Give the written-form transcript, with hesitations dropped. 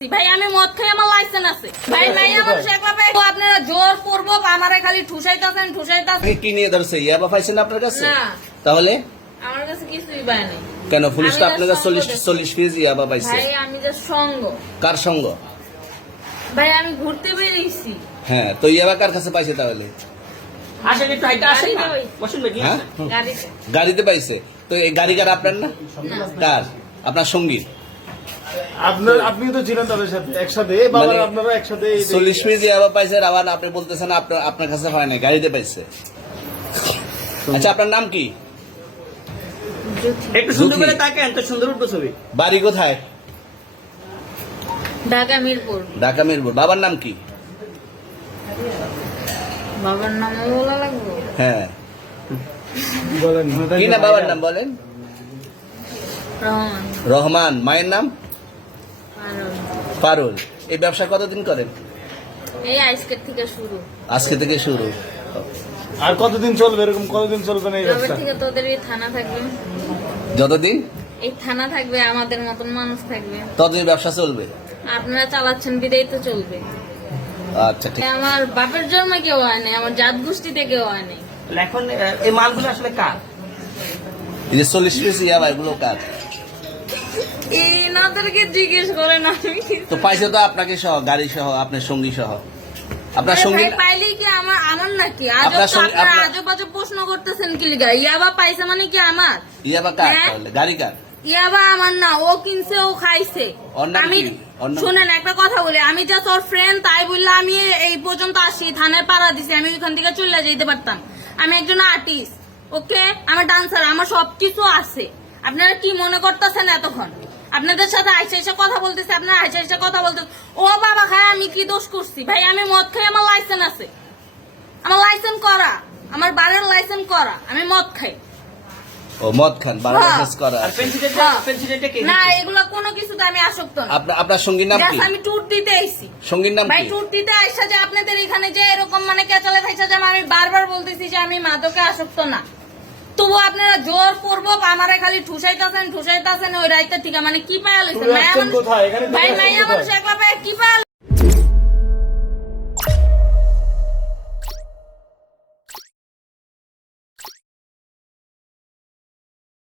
ভাই আমি মদ খাই, আমার লাইসেন্স আছে ভাই। নাই আমার শেখা ভাই আপনারা জোর করবো, আমারে খালি ঠুসাইতাছেন। কি নিয়ে ধরছে? ইয়াবা পাইছেন আপনার কাছে? না, তাহলে আমার কাছে কিছুই পায় নাই। কেন পুলিশ তো আমি আপনার কাছে just সঙ্গ 40 কেজি ইয়াবা পাইছে? ভাই আমি যে সঙ্গ, কার সঙ্গ? ভাই আমি ঘুরতে বেরিয়েছি। হ্যাঁ, তো ইয়াবা কার কাছে পাইছে তাহলে? আসেন একটু হাইটা আসেন না, বসুন নাকি? হ্যাঁ, গাড়িতে। গাড়িতে পাইছে। তো এই গাড়ি কার? আপনার না? কার? আপনার সঙ্গী? আপনি তো ছিলেন তাদের সাথে একসাথে, আপনারা একসাথে 40 কেজি ইয়াবা পাইছে, আবার আপনি বলতেছেন আপনার কাছে হয় না, গাড়িতে পাইছে। আচ্ছা, আপনার নাম কি? একটু সুন্দর করে তাকেন তো, সুন্দর উঠবো ছবি। বাড়ি কোথায়? ঢাকা মিরপুর। ঢাকা মিরপুর। বাবার নাম কি? বাবার নাম বলা লাগবে? হ্যাঁ, বলেন কি না বাবার নাম বলেন? রহমান। রহমান। মায়ের নাম? পারুল। পারুল। এই ব্যবসা কতদিন করেন? এই আজকের থেকে শুরু। আজকে থেকে শুরু। আর কতদিন চলবে? এরকম কতদিন চলবে না এই এবার ব্যবসা? থেকে তোদের এই থানা থাকবে, যতদিন এই থানা থাকবে, আমাদের মতন মানুষ থাকবে। ততদিন ব্যবসা চলবে। আপনারা চালাচ্ছেন বিদায় তো চলবে। আচ্ছা, ঠিক। আমার বাপের জন্মে কেউ হয় নাই, আমার জাত গোষ্ঠীতে কেউ হয় নাই। তাহলে এখন এই মালগুলো আসলে কার? এই যে 40 কেজি ইয়াবা, এগুলো কার? এনাদেরকে জিজ্ঞেস করেন, আমি তো পাইছে তো আপনাকে সহ, গাড়ি সহ, আপনার সঙ্গী সহ। আপনার সঙ্গী পাইলেই কি আমার নাকি? আপনার সঙ্গে- আপনারা আপনার- আজব আজব প্রশ্ন করতেছেন কি লিগা? ইয়াবা পাইছে মানে কি আমার? ইয়াবা কার হ্যাঁ? তাহলে? গাড়ি কার? ইয়াবা আমার না, ও কিনছে, ও খাইছে। ওর নাম আমি কি? ওর নাম- শুনেন একটা কথা বলি, আমি যা তোর ফ্রেন্ড তাই বললে আমি এই পর্যন্ত আসি, থানায় পাড়া দিছি, আমি ওইখান থেকে চলে যেতে পারতাম। আমি একজন আর্টিস্ট, ওকে, আমার ডান্সার, আমার সবকিছু আছে। আপনারা কি মনে করতেছেন এতক্ষণ? আপনাদের সাথে আইসা এসে কথা বলতেছে, আপনারা আইসা এসে কথা বলতেছে। ও বাবা খায়, আমি কি দোষ করছি? ভাই আমি মদ খাই, আমার লাইসেন্স আছে, আমার লাইসেন্স করা, আমার বারের লাইসেন্স করা, আমি মদ খাই। ও মদ খান, বারবার হ্যাঁ। শেষ করা আর আছে। পেন্সিলটা কে না, দিচ্ছে? এগুলো কোনো কিছুতে আমি আসক্ত না। আপনার সঙ্গীর নাম কি? Just আমি ট্যুর দিতে আইছি। সঙ্গীর নাম ভাই কি? ট্যুর দিতে আইসা যে আপনাদের এখানে যে এরকম মানে কেচালে খাইছা যে আমি বারবার বলতেছি যে আমি মাদকে আসক্ত না, তবু আপনারা জোর করবো, আমারে খালি ঠুসাইতাছেন ওই রাইতে থেকে। মানে কি পায়া লইছেন? তুমি আসছেন কোথায়? এখানে থেকে ভাই আসছেন মাইয়া কোথায়? মানুষ একলা পায় কি পায়া